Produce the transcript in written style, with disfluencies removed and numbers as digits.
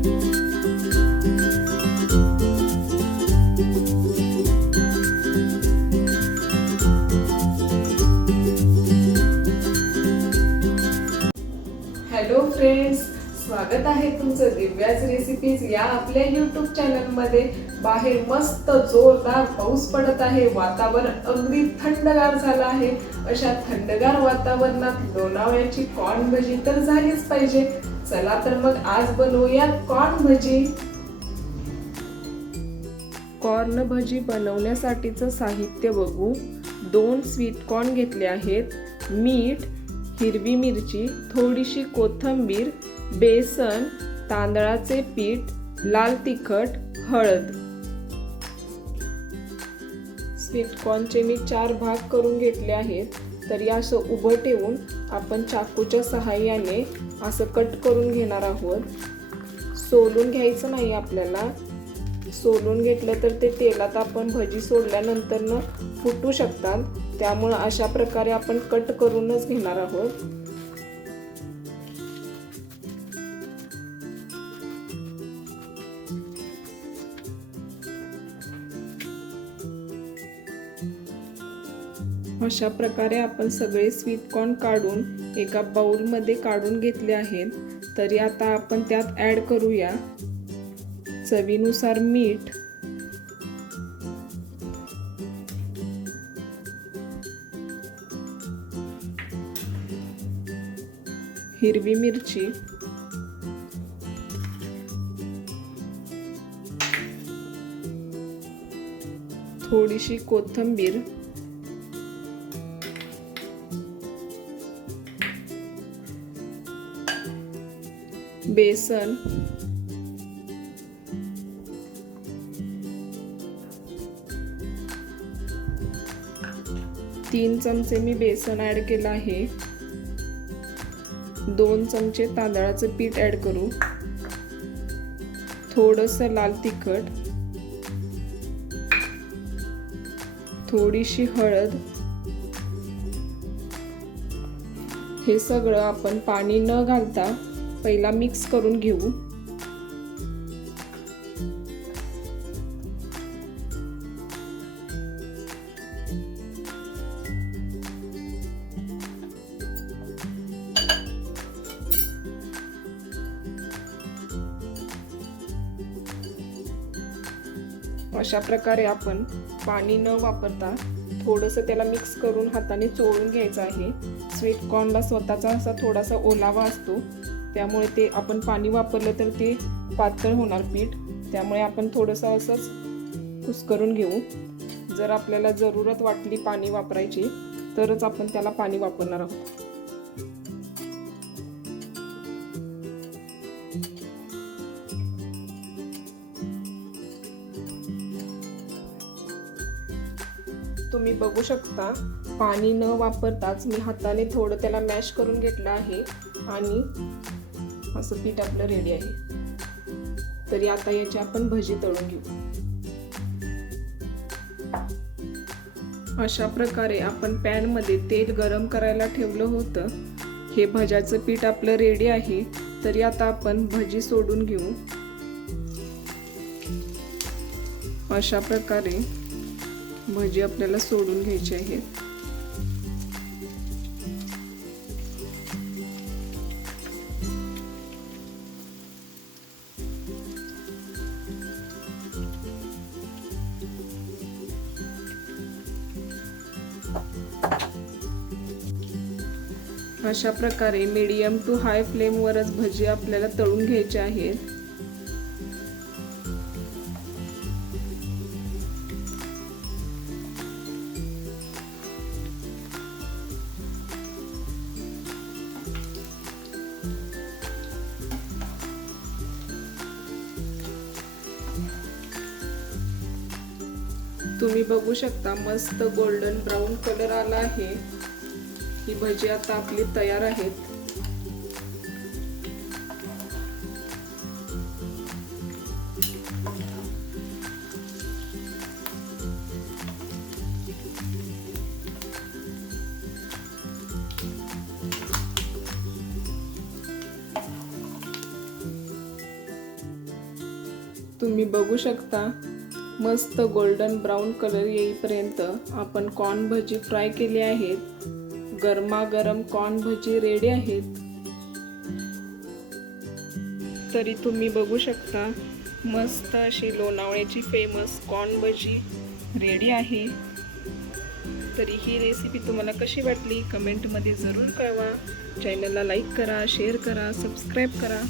Hello friends, स्वागत आहे तुमचं दिव्याज रेसिपीज या आपल्या YouTube चॅनलमध्ये। बाहेर मस्त जोरदार पाऊस पडत आहे, वातावरण अगदी थंडगार झालं आहे। अशा थंडगार वातावरणात लोणावळ्याची कॉर्न भजी तर झालीच पाहिजे। चला तर मग आज बनवूया कॉर्न भजी। कॉर्न भजी बनवण्यासाठीचं साहित्य बघू। 2 स्वीट कॉर्न घेतले आहेत, मीठ, हिरवी मिरची, थोडीशी कोथिंबीर, बेसन, तांदळाचे पीठ, लाल तिखट, हळद। स्वीट कॉर्नचे मी 4 भाग करून घेतले आहेत। तर या असं उभं ठेवून आपण चाकूच्या सहाय्याने असं कट करून घेणार आहोत। सोलून घ्यायचं नाही आपल्याला, सोलून घेतलं तर ते तेलात आपण भजी सोडल्यानंतर न फुटू शकतात, त्यामुळे अशा प्रकारे आपण कट करूनच घेणार आहोत। अशा प्रकारे आपण सगळे स्वीट कॉर्न काढून एका बाउल मध्ये काढून घेतले आहेत। तरी आता आपण त्यात ऍड करूया चवीनुसार मीठ, हिरवी मिरची, थोडीशी कोथिंबीर, बेसन, तीन चमचे मी बेसन ऍड केलं आहे। 2 चमचे तांदळाचं पीठ ऍड करू, थोडंसं लाल तिखट, थोडीशी हळद। हे सगळं आपण पाणी न घालता पहिला मिक्स करून घेऊ। अशा प्रकारे आपण पाणी न वापरता थोडंसं त्याला मिक्स करून हाताने चोळून घ्यायचं आहे। स्वीट कॉर्नला स्वतःचा असा थोडासा ओलावा असतो, त्यामुळे ते आपण पाणी वापरलं तर ते पातळ होणार पीठ, त्यामुळे आपण थोडंसं असंच कुस्करून घेऊ। जर आपल्याला जरूरत वाटली पाणी वापरायची तरच आपण त्याला पाणी वापरणार आहोत। तुम्ही बघू शकता, पाणी न वापरताच मी हाताने थोडं त्याला मॅश करून घेतलं आहे आणि असं पीठ आपलं रेडी आहे। तरी आता याची आपण भजी तळून घेऊ। अशा प्रकारे आपण पॅन मध्ये तेल गरम करायला ठेवलं होतं। हे भज्याचं पीठ आपलं रेडी आहे। तरी आता आपण भजी सोडून घेऊ। अशा प्रकारे भजी आपल्याला सोडून घ्यायची आहेत। अशा प्रकारे मीडियम टू हाय फ्लेम वरच भजी आपल्याला तळून घ्यायची आहेत। तुम्ही बघू शकता, मस्त गोल्डन ब्राउन कलर आला आहे। ही भजी आता आपली तयार आहेत। तुम्ही बघू शकता मस्त गोल्डन ब्राऊन कलर येईपर्यंत आपण कॉर्न भजी फ्राय केली आहेत. गरमागरम कॉर्न भजी रेडी आहेत. तरी तुम्ही बघू शकता मस्त अशी लोणावळ्याची फेमस कॉर्न भजी रेडी आहे. तरी ही रेसिपी तुम्हाला कशी वाटली कमेंटमध्ये जरूर कळवा. चॅनलला लाईक करा, शेअर करा, सबस्क्राईब करा.